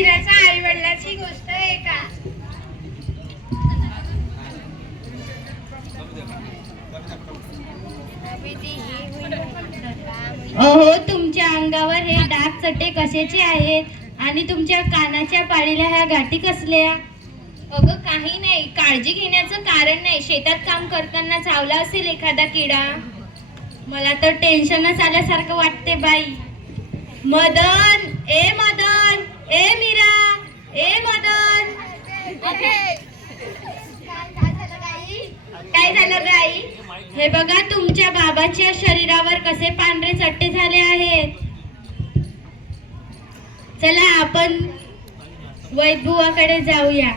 मीराच्या आई वडिलाची गोष्ट आहे का? अहो, तुमच्या अंगावर हे डाग चट्टे कशाचे आहेत आणि तुमच्या कानाच्या पाळीला ह्या गाठी कसल्या? अगं काही नाही, काळजी घेण्याचं कारण नाही. शेतात काम करताना चावला असेल एखादा किडा. मला तर टेन्शनच आल्यासारखं वाटते बाई. मदन, ए मदन, ए मीरा, ए मदन. काय झालं गाई? हे बघा, तुमच्या बाबाच्या शरीरावर कसे पांढरे चट्टे झाले आहेत. चला आपण वैद्यबुवाकडे जाऊया.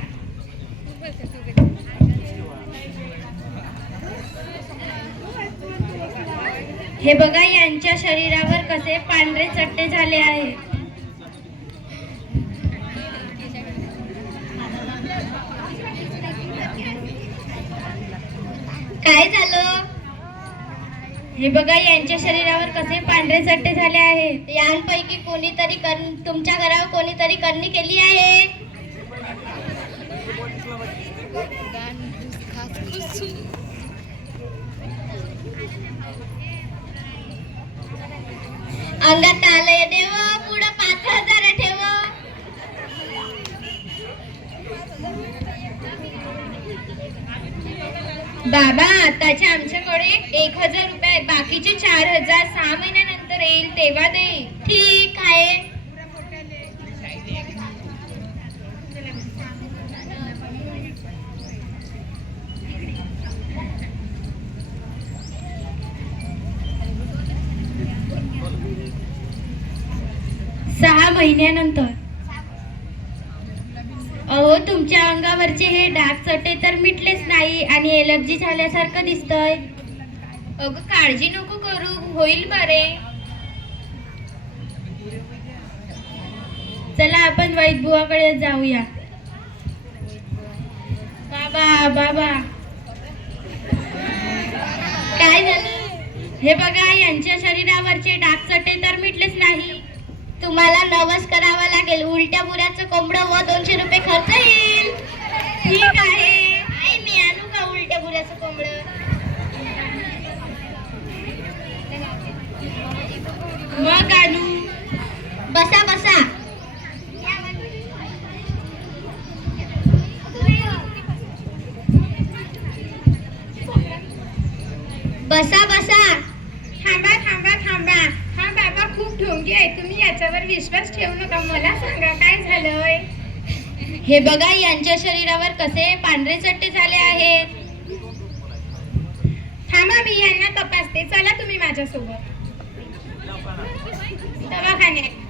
हे बघा, यांच्या शरीरावर कसे पांढरे चट्टे झाले आहेत. काय झालं? हे बघा, यांच्या शरीरावर कसे पांढरे चट्टे झाले आहेत. यांपैकी कोणीतरी तुमच्या घरावर कोणीतरी करणी केली आहे. अंगात आलंय देव, पुढं 5,000 ठेव. बाबा, आताच्या आमच्याकडे 1,000 रुपये आहेत. बाकीचे 4,000 6 महिन्यानंतर येईल तेव्हा देईल. ठीक आहे. सहा महिन्यानंतर. अहो, तुमच्या अंगावरचे हे डाग चट्टे तर मिटलेच नाही आणि एलर्जी झाल्यासारखं दिसतंय. अगं काळजी नको करू, होईल बरे. चला आपण वैद्यबुवाकडे जाऊया. बाबा, बाबा, काय झालं? हे बघा, यांच्या शरीरावरचे डाग चट्टे तर मिटलेच नाही. तुम्हाला नवस करावा लागेल. उलट्या बुऱ्याचं कोंबडं व 200 रुपये खर्च येईल. ठीक आहे. आई, मी आणू का उलट्या बुऱ्याचं कोंबडं? मग आणू. बसा बसा. बसा बसा. थांबा थांबा थांबा. हा बाबा खूप ढोंगी आहे, तुम्ही याच्यावर विश्वास ठेवू नका. मला सांगा काय झालंय? हे बघा, यांच्या शरीरावर कसे पांढरे चट्टे झाले आहेत. थांबा, मी यांना तपासते. चला तुम्ही माझ्यासोबत दवाखान्यात.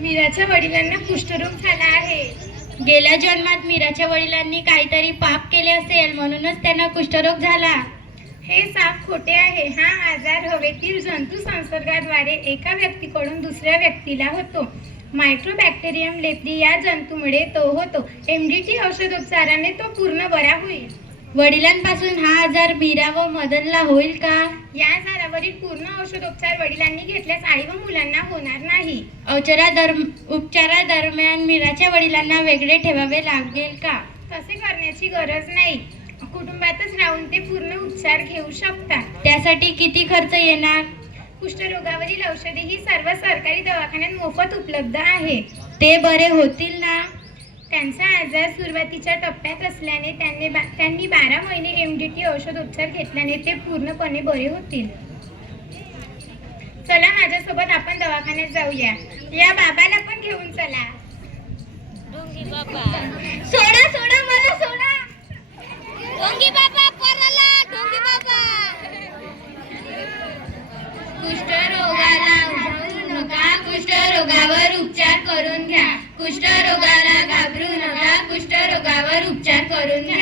मीराच्या वडिलांना कुष्ठरोग झाला आहे. गेल्या जन्मात मीराच्या वडिलांनी काहीतरी पाप केले असेल, म्हणूनच त्यांना कुष्ठरोग झाला. हे साफ खोटे आहे. हा आजार हवेतील जंतू संसर्गाद्वारे एका व्यक्तीकडून दुसऱ्या व्यक्तीला होतो. मायक्रोबॅक्टेरियम लेप्री या जंतूमुळे तो होतो. MDT औषधोपचाराने तो पूर्ण बरा होईल. वडिलांपासून हा आजार मीरा व मदनला होईल का? या आजारावरील पूर्ण औषधोपचार वडिलांनी घेतल्यास आई व मुलांना होणार नाही. उपचारादरम्यान मीराच्या वडिलांना वेगळे ठेवावे लागेल का? तसे करण्याची गरज नाही. कुटुंबातच राहून ते पूर्ण उपचार घेऊ शकतात. त्यासाठी किती खर्च येणार? कुष्ठरोगावरील औषधे ही सर्व सरकारी दवाखान्यात मोफत उपलब्ध आहे. ते बरे होतील ना? त्यांचा आजार सुरुवातीच्या टप्प्यात असल्याने त्यांनी 12 महिने MDT औषधोपचार घेतल्याने ते पूर्णपणे बरे होतील. चला माझ्यासोबत आपण दवाखान्यात जाऊया. या बाबाला पण घेऊन चला. सोडा सोडा, मला सोडा. ढोंगी बाबा पळाला. ढोंगी बाबा. कुष्ठरोगाला घाबरू नका, कुष्ठरोगावर उपचार करून घ्या. कुष्ठरोगाला घाबरू नका, कुष्ठरोगावर उपचार करून घ्या.